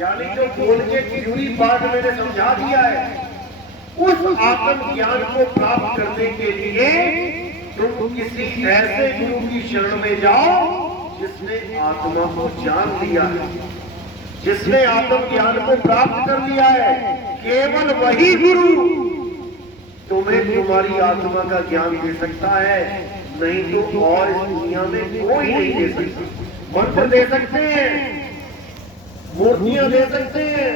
यानी जो बोल के पूरी बात मैंने समझा दिया है, उस आत्म ज्ञान को प्राप्त करने के लिए तुम किसी ऐसे गुरु की शरण में जाओ जिसने आत्मा को जान लिया है, जिसने आत्म ज्ञान को प्राप्त कर लिया है। केवल वही गुरु तुम्हें तुम्हारी आत्मा का ज्ञान दे सकता है। नहीं तो और इस दुनिया में कोई नहीं दे सकता। मंत्र दे सकते हैं, मूर्तियां दे सकते हैं,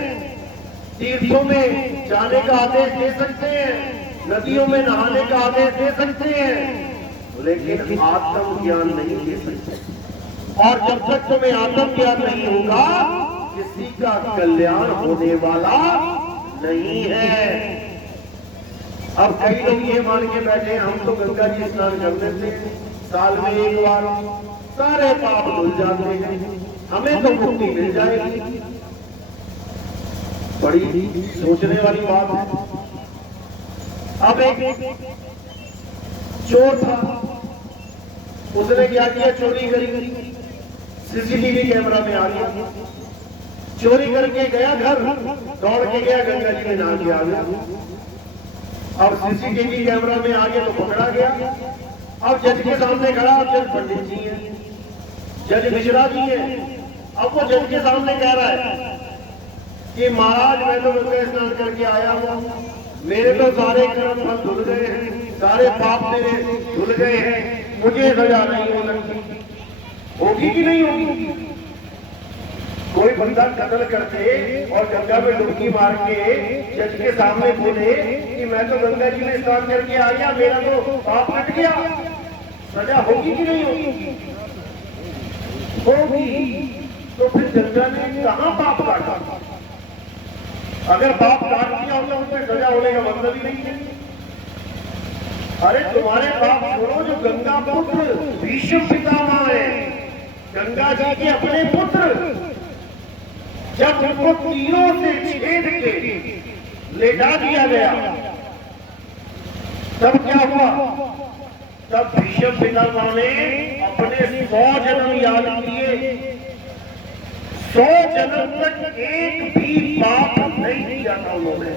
तीर्थों में जाने का आदेश दे सकते हैं, नदियों में नहाने का आदेश दे सकते हैं, लेकिन आत्म ज्ञान नहीं दे सकते। और जब तक तुम्हें आत्म ज्ञान नहीं होगा, किसी का कल्याण होने वाला नहीं है। अब कई लोग ये मान के बैठे, हम तो गंगा जी स्नान कर लेते हैं साल में एक बार, सारे पाप धुल जाते हैं, हमें तो मुक्ति मिल जाएगी। बड़ी सोचने वाली बात है। अब एक चोर था, उसने क्या किया, चोरी करी, सीसीटीवी कैमरा में आ गया, चोरी करके गया घर, दौड़ के गया गंगा जी में नहा के आ गया। अब सीसीटीवी कैमरा में आ गया तो पकड़ा गया। अब जज के सामने खड़ा, अब जज पंडित जी है, जज मिश्रा जी है। अब वो जज के सामने कह रहा है कि महाराज मैं तो गंगा स्नान करके आया हूँ, मेरे तो सारे कर्म फल धुल गए हैं, सारे पाप मेरे धुल गए हैं, मुझे सजा नहीं हो सकती। होगी कि नहीं होगी? कोई बंदा कत्ल करके और गंगा में डुबकी मार के जज के सामने बोले कि मैं तो गंगा जी में स्नान करके आ गया, मेरा तो पाप हट गया, सजा होगी कि नहीं होगी? होगी। तो फिर गंगा ने कहां पाप काटा? अगर पाप काट दिया होगा उसमें सजा होने का मतलब ही नहीं है। अरे तुम्हारे पाप छोड़ो, जो गंगा पुत्र भीष्म पितामह है, गंगा जी के अपने पुत्र, जब उनको तीरों से छेद के लेटा दिया गया, तब क्या हुआ? तब भीष्म पितामह ने अपने 100 जन्म याद किए, 100 जन्म तक एक भी पाप नहीं किया था उन्होंने।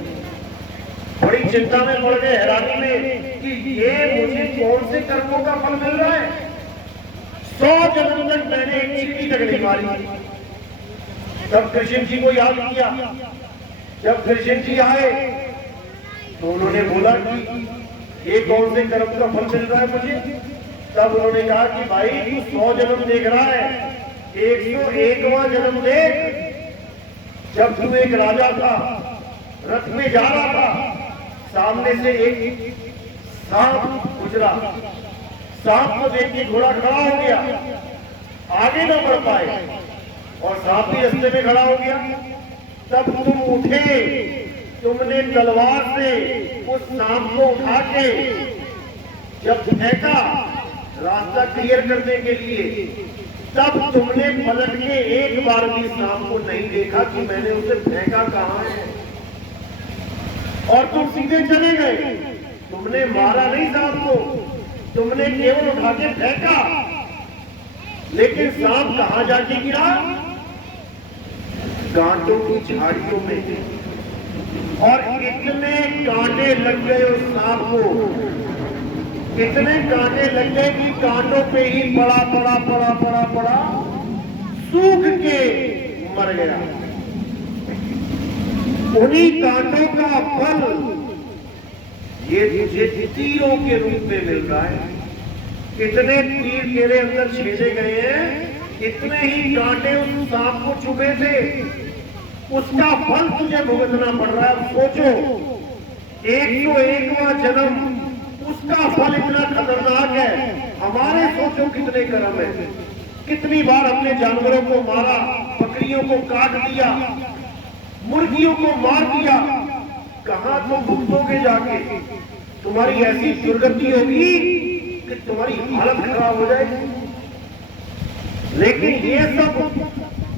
बड़ी चिंता में पड़ गए, हैरानी में कि ये मुझे कौन से कर्मों का फल मिल रहा है। 100 जन्म तक मैंने एक चींटी तक नहीं मारी। तब कृष्ण जी को याद किया। जब कृष्ण जी आए तो उन्होंने बोला कि ये कौन से कर्म का फल मिल रहा है मुझे। तब उन्होंने कहा कि भाई तू 100 जन्म देख रहा है, 101वां जन्म देख। जब तू एक राजा था, रथ में जा रहा था, सामने से एक सांप गुजरा, सांप को देख के घोड़ा खड़ा हो गया, आगे न बढ़ पाए और सांप भी रास्ते में खड़ा हो गया। तब तुम उठे, तुमने तलवार से उस सांप को उठा के जब फेंका रास्ता क्लियर करने के लिए, तब तुमने पलट के एक बार भी सांप को नहीं देखा कि मैंने उसे फेंका कहां है, और तुम सीधे चले गए। तुमने मारा नहीं सांप को, तुमने केवल उठा के फेंका। लेकिन सांप कहां जाके गिरा? कांटों की झाड़ियों में। और इतने कांटे लग गए उस सांप को, इतने कांटे लग गए कि कांटों पे ही पड़ा पड़ा पड़ा पड़ा पड़ा सूख के मर गया। उन्हीं कांटों का फल ये तुझे तीरों के रूप में मिल रहा है। इतने तीर तेरे अंदर छेदे गए हैं, इतने ही कांटे उस सांप को चुभे थे, उसका फल तुझे भुगतना पड़ रहा है। सोचो, 101वां जन्म, उसका फल इतना खतरनाक है। हमारे सोचो कितने कर्म है, कितनी बार हमने जानवरों को मारा, बकरियों को काट दिया, मुर्गियों को मार दिया। कहां तुम भुगतोगे जाके? तुम्हारी ऐसी दुर्गति होगी कि तुम्हारी हालत खराब हो जाएगी। लेकिन ये सब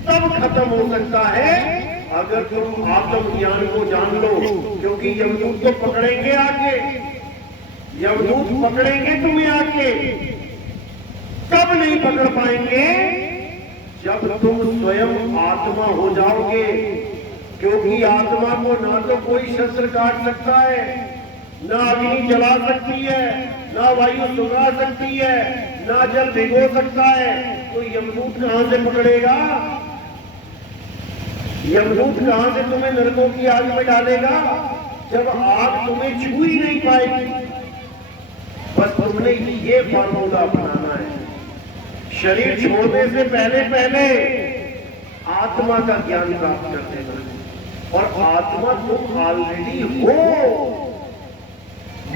तब खत्म हो सकता है अगर तुम आत्म ज्ञान को जान लो, क्योंकि यमदूत तो पकड़ेंगे आके, यमदूत पकड़ेंगे तुम्हें आके। कब नहीं पकड़ पाएंगे? जब तुम स्वयं आत्मा हो जाओगे, क्योंकि आत्मा को ना तो कोई शस्त्र काट सकता है, ना अग्नि जला सकती है, ना वायु सुखा सकती है, ना जल भिगो सकता है। तो यमदूत कहां से पकड़ेगा? यमदूत कहां से तुम्हें नरकों की आग में डालेगा, जब आग तुम्हें छू ही नहीं पाएगी। बस तुमने ये फार्मूला अपनाना है। शरीर छोड़ने से पहले पहले आत्मा का ज्ञान प्राप्त कर देना है। और आत्मा तुम ऑलरेडी हो।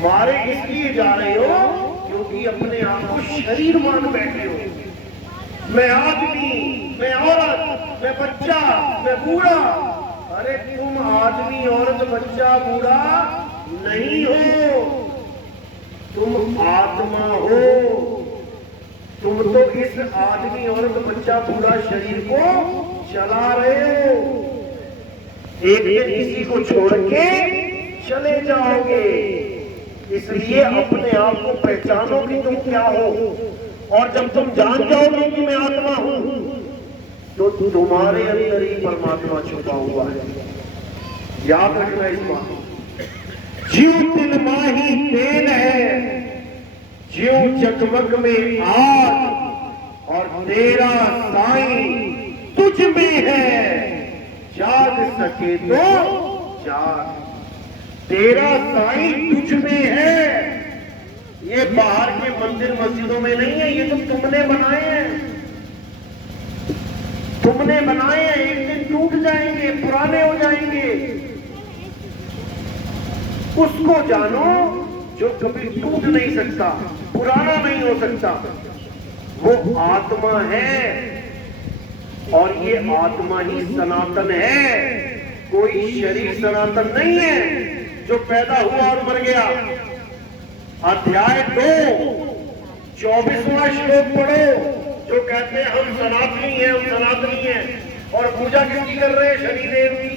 मारे इसलिए जा रहे हो क्योंकि अपने आप को शरीर मान बैठे हो। मैं आदमी, मैं औरत, मैं बच्चा, मैं बूढ़ा। अरे तुम आदमी, औरत, बच्चा, बूढ़ा नहीं हो, तुम आत्मा हो। तुम तो इस आदमी, औरत, बच्चा, बूढ़ा शरीर को चला रहे हो। एक दिन इसी को छोड़ के चले जाओगे। इसलिए अपने आप को पहचानो कि तुम क्या हो। और जब तुम जान जाओगे कि मैं आत्मा हूं, तो तुम्हारे अंदर ही परमात्मा छुपा हुआ है। याद रखना इस बात। जीव तिल माही तेल है, जीव चकमक में आग, और तेरा साईं तुझ में है। जाग सके तो जाग, तेरा साईं तुझ में है। ये बाहर के मंदिर मस्जिदों में नहीं है, ये तो तुमने बनाए हैं। तुमने बनाए हैं, एक दिन टूट जाएंगे, पुराने हो जाएंगे। उसको जानो जो कभी टूट नहीं सकता, पुराना नहीं हो सकता। वो आत्मा है और ये आत्मा ही सनातन है। कोई शरीर सनातन नहीं है जो पैदा हुआ और मर गया। अध्याय 2 24वां श्लोक पढ़ो, जो कहते हैं हम सनातनी हैं, हम सनातनी हैं। और पूजा किसकी कर रहे हैं? शनिदेव की।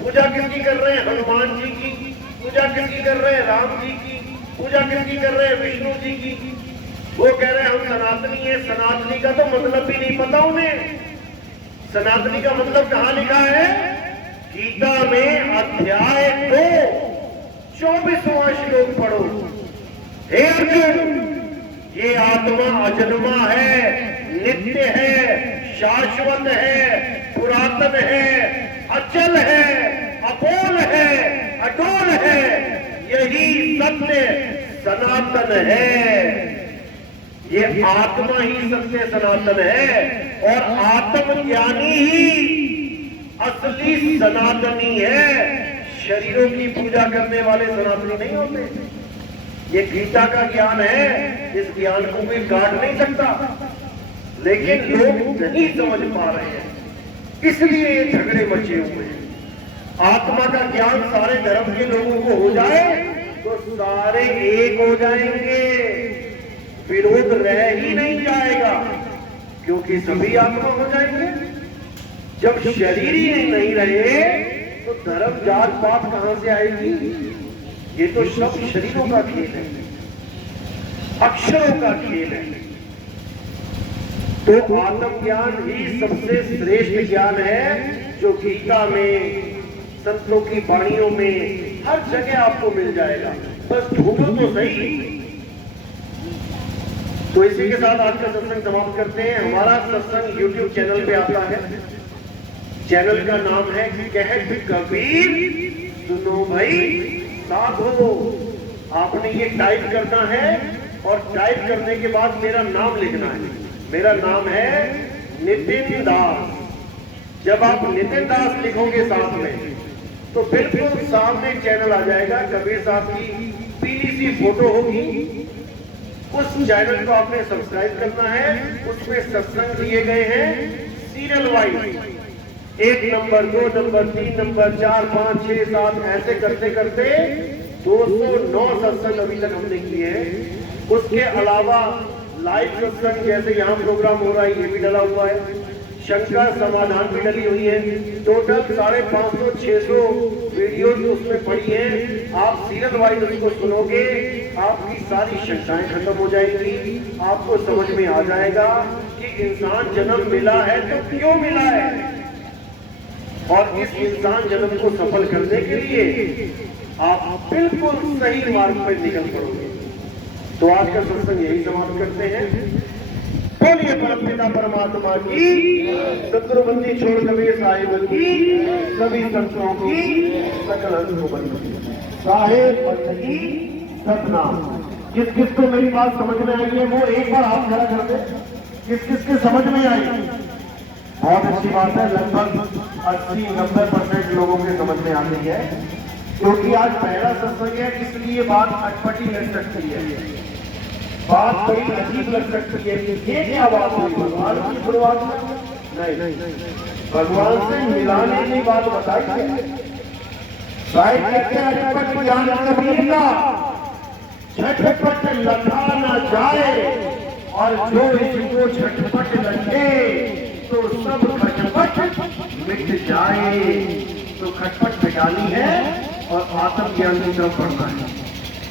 पूजा किसकी कर रहे हैं? हनुमान जी की। पूजा किसकी कर रहे हैं? राम जी की। पूजा किसकी कर रहे हैं? विष्णु जी की। वो कह रहे हैं हम सनातनी हैं। सनातनी का तो मतलब भी नहीं पता उन्हें। सनातनी का मतलब कहां लिखा है? गीता में अध्याय 2 24वां श्लोक पढ़ो। हे अर्जुन, ये आत्मा अजन्मा है, नित्य है, शाश्वत है, पुरातन है, अचल है, अपोल है, अटोल है। यही सत्य सनातन है। ये आत्मा ही सत्य सनातन है। और आत्मज्ञानी ही असली सनातनी है। शरीरों की पूजा करने वाले सनातनी नहीं होते। ये गीता का ज्ञान है, इस ज्ञान को कोई काट नहीं सकता। लेकिन लोग नहीं समझ पा रहे हैं, इसलिए ये झगड़े मचे हुए हैं। आत्मा का ज्ञान सारे धर्म के लोगों को हो जाए तो सारे एक हो जाएंगे, विरोध रह ही नहीं जाएगा, क्योंकि सभी आत्मा हो जाएंगे। जब शरीर ही नहीं रहे तो धर्म जात पात कहां से आएगी? ये तो सब शरीरों का खेल है, अक्षरों का खेल है। तो आत्मज्ञान ही सबसे श्रेष्ठ ज्ञान है, जो गीता में, संतों की वाणियों में हर जगह आपको मिल जाएगा। बस ढूंढो तो सही। तो इसी के साथ आज का सत्संग समाप्त करते हैं। हमारा सत्संग YouTube चैनल पे आता है। चैनल का नाम है कहत कबीर सुनो भाई साधो। आपने ये टाइप करना है और टाइप करने के बाद मेरा नाम लिखना है। मेरा नाम है नितिन दास। जब आप नितिन दास लिखोगे साथ में, तो बिल्कुल सामने चैनल आ जाएगा। कबीर साहब की पीली सी फोटो होगी। उस चैनल को आपने सब्सक्राइब करना है। उसमें सत्संग दिए गए हैं serial wise, 1 number, 2 number, 3 number, 4, 5, 6, 7 ऐसे करते करते 209 सत्संग अभी तक हमने किए हैं। उसके अलावा लाइव सत्संग, जैसे यहाँ प्रोग्राम हो रहा है, ये भी डला हुआ है। शंकर समाधान भी डली हुई है। टोटल 550-600 वीडियोस उसमें पड़ी हैं। आप सीरियल वाइज उसको सुनोगे, आपकी सारी शंकाएं खत्म हो जाएंगी। आपको समझ में आ जाएगा कि इंसान जन्म मिला है तो क्यों मिला है, और इस इंसान जन्म को सफल करने के लिए आप बिल्कुल सही मार्ग पर निकल पड़ोगे। तो आज का सत्संग यही समाप्त करते हैं। बोलिए परमपिता परमात्मा की, सतगुरुबंदी छोड़ कबीर साहिब की, सभी संतों की, सकल अंशों बंदी साहेब की सतनाम। किस किस को मेरी बात समझ में आई है वो एक बार हाथ खड़ा कर दे। किस किस के समझ में आई? बहुत अच्छी बात है, लगभग 80-90% लोगों के समझ में आती है, क्योंकि आज पहला सत्संग है, इसलिए बात अटपटी लग सकती है, बात बड़ी अजीब लग सकती है। ये क्या बात हुई भगवान की शुरुआत में? नहीं, भगवान से मिलाने की बात बताई है। साहिब कहते हैं अटपट ज्ञान कबीर का झटपट लखा न जाए, और जो इसको झटपट लगे तो सब खटपट मिट जाए। तो खटपट मिटानी है और आत्म ज्ञान की तरफ बढ़ना है।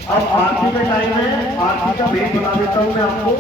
अब आरती का टाइम है, आरती का भेद बता देता हूं मैं आपको।